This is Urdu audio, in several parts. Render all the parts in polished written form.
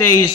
23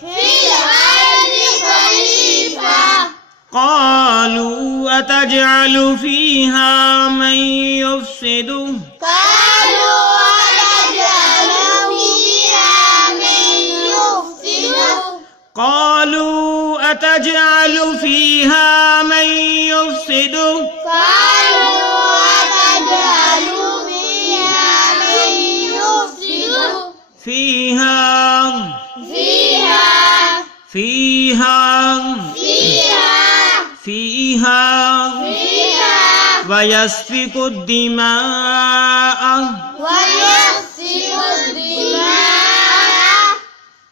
في الأرض خليفة قالوا أتجعل فيها من يفسد قالوا أتجعل فيها من يفسد قالوا أتجعل فيها من يفسد قالوا أتجعل فيها من يفسد فيها فيها فيها فيها فيها فيها ويسفك الدماء ويسفك الدماء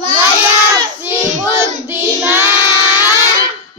ويسفك الدماء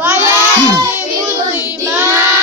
ويسفك الدماء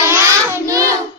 ونحن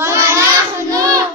ونحن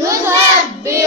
نسبح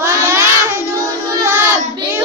ونحن نسبح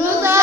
نسبح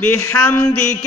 بحمدك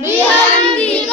بحمدك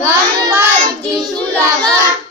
ونقدس لك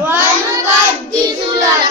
ونقدس لك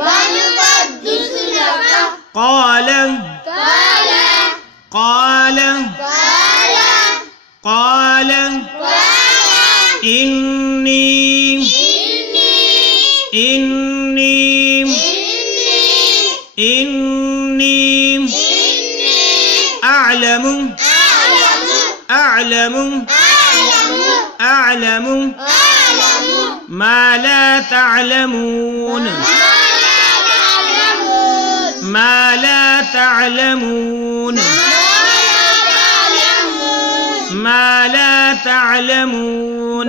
ونقدس لك قال قال قال قال قال قال إني إني إني أعلم أعلم أعلم ما لا تعلمون ما لا تعلمون ما لا تعلمون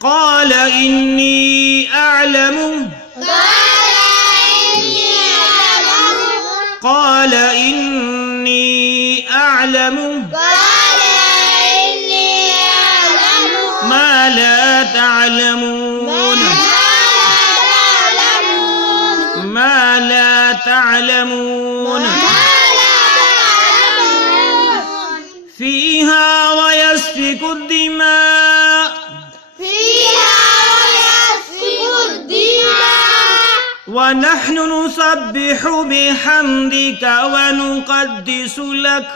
قال إني أعلم قال إني أعلم ما لا تعلمون ما لا تعلمون فيها ويسفك الدماء ونحن نسبح بحمدك ونقدس لك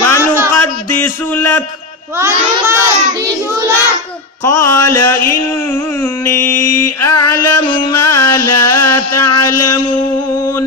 ونقدس لك قال إني أعلم ما لا تعلمون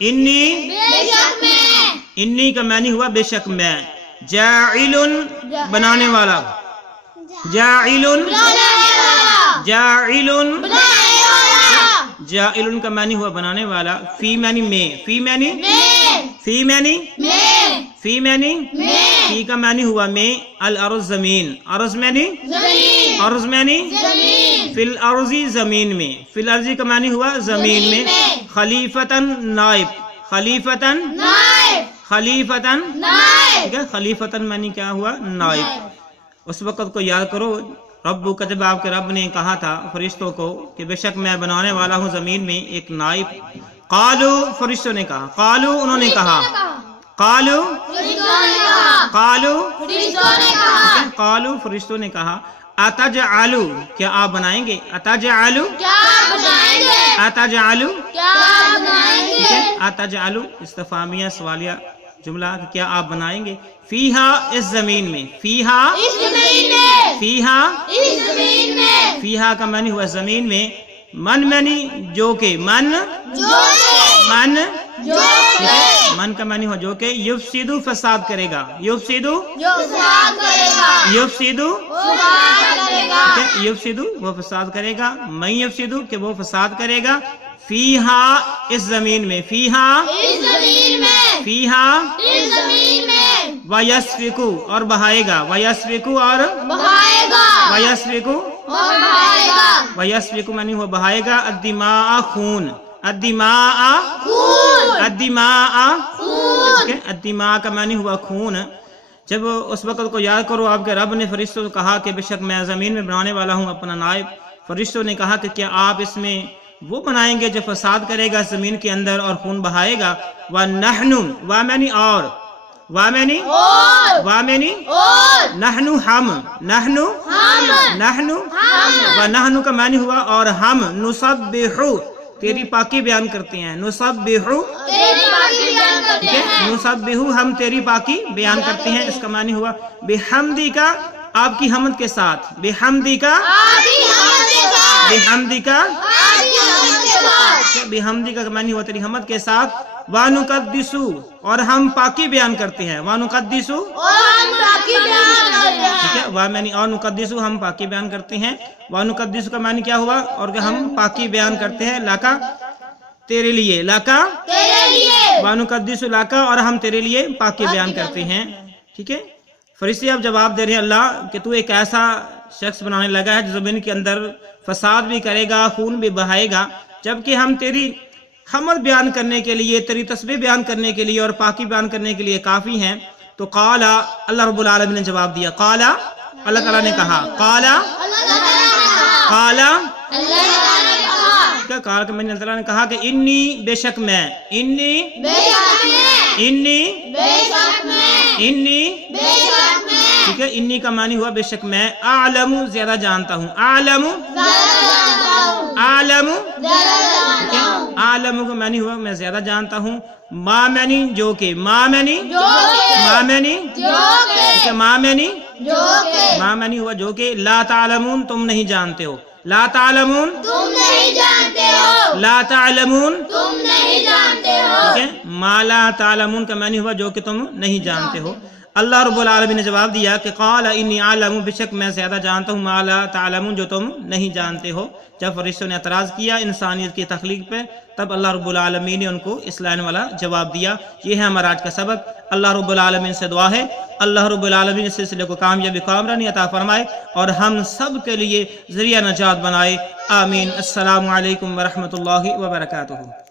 انی بے شک میں انی کا معنی ہوا بے شک میں جاعلن بنانے والا جاعلن بنانے والا جاعلن بنانے والا جاعلن کا معنی ہوا بنانے والا فی معنی میں فی معنی میں فی معنی میں فی معنی میں فی کا معنی ہوا میں الارض زمین ارض معنی زمین ارض معنی زمین فی الارضی زمین میں فی الارضی کا معنی ہوا زمین میں خلیفتن نائب خلیفتن نائب خلیفتن نائب ٹھیک ہے خلیفتن معنی کیا ہوا نائب اس وقت کو یاد کرو رب کا جب آپ کے رب نے کہا تھا فرشتوں کو کہ بے شک میں بنانے والا ہوں زمین میں ایک نائب قالو فرشتوں نے کہا قالو انہوں نے کہا قالو فرشتوں نے کہا قالو فرشتوں نے کہا قالو فرشتوں نے کہا اتجعلو کیا آپ بنائیں گے اتجعلو کیا بنائیں گے اتجعلو کیا بنائیں ٹھیک گے ہے اتجعلو استفہامیہ سوالیہ جملہ کہ کیا آپ بنائیں گے فیہا اس زمین میں فیہا اس زمین میں فیہا اس زمین میں فیہا کا معنی ہوا زمین میں من معنی جو کہ من جو من جو ٹھیک ہے من کا معنی ہوا جو کہ یفسدو فساد کرے گا یفسدو جو فساد کرے گا یفسدو فساد کرے گا ٹھیک ہے یفسدو وہ فساد کرے گا من یفسدو کہ وہ فساد کرے گا فیہا اس زمین میں فیہا اس زمین میں فیہا اس زمین میں ویسفکو اور بہائے گا ویسفکو اور بہائے گا ویسفکو اور بہائے گا ویسفکو معنی ہوا بہائے گا الدماء خون الدماء خون الدماء خون ٹھیک ہے الدماء کا معنی ہوا خون جب اس وقت کو یاد کرو آپ کے رب نے فرشتوں کو کہا کہ بے شک میں زمین میں بنانے والا ہوں اپنا نائب فرشتوں نے کہا کہ کیا آپ اس میں وہ بنائیں گے جو فساد کرے گا زمین کے اندر اور خون بہائے گا وَنَحْنُ وَمَنِ اور وَمَنِ اور وَمَنِ اور نحنو ہم نحنو ہم نحنو ونحنو کا معنی ہوا اور ہم نسبحو تیری پاکی بیان کرتے ہیں نسبحو تیری پاکی بیان کرتے ٹھیک ہے نسبحو ہم تیری پاکی بیان کرتے ہیں اس کا معنی ہوا بحمدی کا آپ کی حمد کے ساتھ بحمدی کا آپ کی حمد کے ساتھ بحمدی کا آپ کی حمد کے ساتھ بحمدی کا معنی ہوا تیری حمد کے ساتھ وَنُقَدِّسُ اور ہم پاکی بیان کرتے ہیں وَنُقَدِّسُ اور ہم پاکی بیان کرتے ٹھیک ہیں ہے وا معنی اور نقدسو ہم پاکی بیان کرتے ہیں وَنُقَدِّسُ کا معنی کیا ہوا اور کہ ہم پاکی بیان کرتے ہیں لاکا تیرے لیے لاکا تیرے لیے وَنُقَدِّسُ لاکا اور ہم تیرے لیے پاکی بیان کرتے ہیں ٹھیک ہے فرشتے اب جواب دے رہے ہیں اللہ کہ تو ایک ایسا شخص بنانے لگا ہے جو زمین کے اندر فساد بھی کرے گا خون بھی بہائے گا جبکہ ہم تیری حمد بیان کرنے کے لیے تیری تسبیح بیان کرنے کے لیے اور پاکی بیان کرنے کے لیے کافی ہیں تو قالا اللہ رب العالمین نے جواب دیا قالا اللہ تعالیٰ نے کہا قالا قالا اللہ تعالیٰ نے کہا قال کہ میں نے اللہ تعالیٰ نے کہا کہ انی بے شک میں انی بے شک میں انی بے شک میں انی بے شک میں ٹھیک ہے انی کا معنی ہوا بے شک میں اعلم زیادہ جانتا ہوں اعلم اعلم ٹھیک ہے اعلم کا معنی ہوا میں زیادہ جانتا ہوں ما معنی جو کہ ما معنی ما معنی ٹھیک ہے ما معنی ما معنی ہوا جو کہ لا تعلمون تم نہیں جانتے ہو لا تعلمون تم نہیں جانتے ہو لا تعلمون تم نہیں جانتے ہو ٹھیک ہے ما لا تعلمون کا معنی ہوا جو کہ تم نہیں جانتے ہو اللہ رب العالمین نے جواب دیا کہ قال انی اعلم بے شک میں زیادہ جانتا ہوں ما لا تعلمون جو تم نہیں جانتے ہو جب فرشتوں نے اعتراض کیا انسانیت کی تخلیق پہ تب اللہ رب العالمین نے ان کو اس لائن والا جواب دیا یہ ہے ہمارا آج کا سبق اللہ رب العالمین سے دعا ہے اللہ رب العالمین اس سلسلے کو کامیابی کامرانی عطا فرمائے اور ہم سب کے لیے ذریعہ نجات بنائے آمین السلام علیکم ورحمۃ اللہ وبرکاتہ